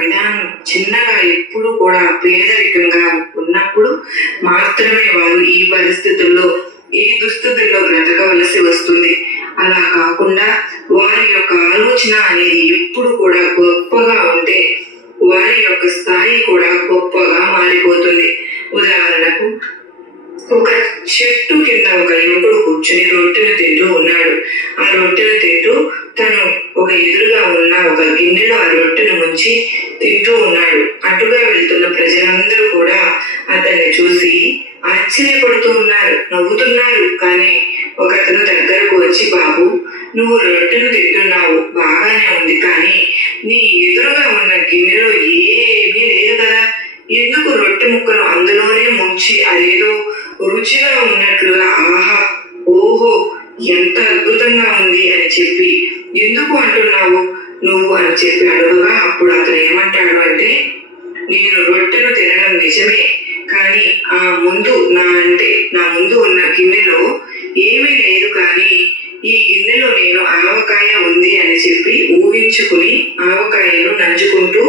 విధానం చిన్నగా ఎప్పుడు కూడా పేదరికంగా ఉన్నప్పుడు మాత్రమే వారు ఈ పరిస్థితుల్లో ఈ దుస్థితుల్లో బ్రతకవలసి వస్తుంది. అలా కాకుండా వారి యొక్క ఆలోచన అనేది ఎప్పుడు కూడా గొప్పగా ఉంటే వారి యొక్క స్థాయి కూడా గొప్పగా మారిపోతుంది. ఉదాహరణకు ఒక చెట్టు కింద ఒక యువకుడు కూర్చుని రొట్టెను తింటూ ఉన్నాడు. ఆ రొట్టెను తింటూ తను ఒక ఎదురుగా ఉన్న ఒక గిన్నెలో ఆ రొట్టెను ముంచి తింటూ ఉన్నాడు. అటుగా వెళ్తున్న ప్రజలందరూ కూడా అతన్ని చూసి ఆశ్చర్యపడుతూ ఉన్నారు, నవ్వుతున్నారు. కానీ ఒకతను దగ్గరకు వచ్చి, బాబు, నువ్వు రొట్టెను తింటున్నావు బాగానే ఉంది, కానీ నీ ఎదురుగా ఉన్న గిన్నెలో ఏమీ లేదు కదా, ఎందుకు రొట్టె ముక్కను అందులోనే ముంచి అదేదో రుచిగా ఉన్నట్లుగా ఆహా, ఓహో, ఎంత అద్భుతంగా ఉంది అని చెప్పి ఎందుకు అంటున్నావు నువ్వు అని చెప్పి అడుగుగా అప్పుడు అతను ఏమంటాడు అంటే, నేను రొట్టెను తినడం నిజమే, కానీ నా ముందు ఉన్న గిన్నెలో ఏమీ లేదు, కానీ ఈ గిన్నెలో నేను ఆవకాయ ఉంది అని చెప్పి ఊహించుకుని ఆవకాయను నంచుకుంటూ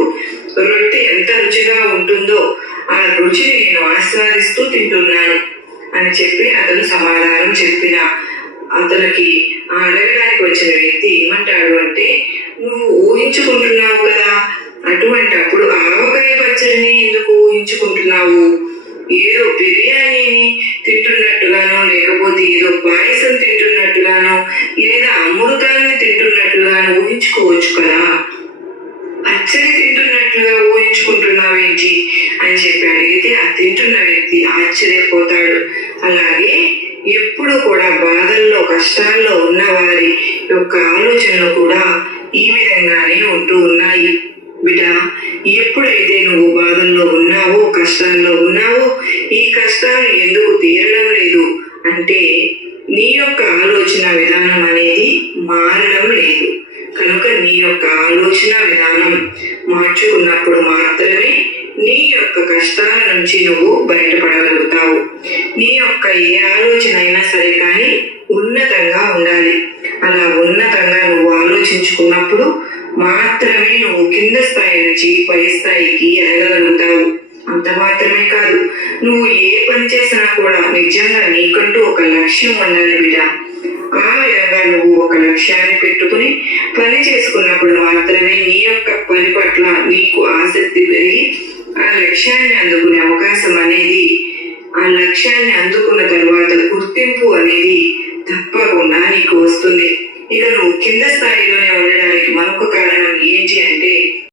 రొట్టె ఎంత రుచిగా ఉంటుందో ఆ రుచిని నేను ఆస్వాదిస్తూ తింటున్నాను అని చెప్పి అతను సమాధానం చెప్పిన అతనికి అడగడానికి వచ్చిన వ్యక్తి ఏమంటాడు అంటే, నువ్వు ఊహించుకుంటున్నావు కదా, అటువంటి అప్పుడు ఆవకాయ పచ్చడిని ఎందుకు ఊహించుకుంటున్నావు? ఏదో బిర్యానీని తింటున్నట్టుగానో, లేకపోతే ఏదో పాయసం తింటున్నట్టుగానో, లేదా అమృతాన్ని తింటున్నట్టుగానో ఊహించుకోవచ్చు కదా, పచ్చడి తింటున్నట్లుగా ఊహించుకుంటున్నావేంటి అని చెప్పి అడిగితే ఆ తింటున్న వ్యక్తి ఆశ్చర్యపోతాడు. అలాగే ఎప్పుడు కూడా బాధల్లో కష్టాల్లో ఉన్న వారి యొక్క ఆలోచనలు కూడా ఈ విధంగానే ఉంటూ ఉన్నాయి. బిడ్డ, ఎప్పుడైతే నువ్వు బాధల్లో ఉన్నావో, కష్టాల్లో ఉన్నావో, ఈ కష్టాలు ఎందుకు తీరడం లేదు అంటే నీ యొక్క ఆలోచన విధానం అనేది మారడం లేదు. కనుక నీ యొక్క ఆలోచన విధానం మార్చుకున్నప్పుడు మాత్రమే నీ యొక్క కష్టాల నుంచి నువ్వు బయటపడగలుగుతావు. నీ యొక్క ఏ ఆలోచన అయినా సరే కానీ ఉన్నతంగా ఉండాలి. అలా ఉన్నతంగా నువ్వు ఆలోచించుకున్నప్పుడు మాత్రమే నువ్వు కింద స్థాయి నుంచి పై స్థాయికి ఎదగలుగుతావు. అంత మాత్రమే కాదు, నువ్వు ఏ పని చేసినా కూడా నిజంగా నీకంటూ ఒక లక్ష్యం ఉండాలి బిడ్డ. ఆ విధంగా నువ్వు ఒక లక్ష్యాన్ని పెట్టుకుని పని చేసుకున్నప్పుడు మాత్రమే నీ యొక్క పని పట్ల నీకు ఆసక్తి పెరిగి ఆ లక్ష్యాన్ని అందుకునే అవకాశం అనేది, ఆ లక్ష్యాన్ని అందుకున్న తర్వాత గుర్తింపు అనేది తప్పకుండా నీకు వస్తుంది. ఇక నువ్వు కింద స్థాయిలోనే ఉండడానికి మరొక కారణం ఏంటి అంటే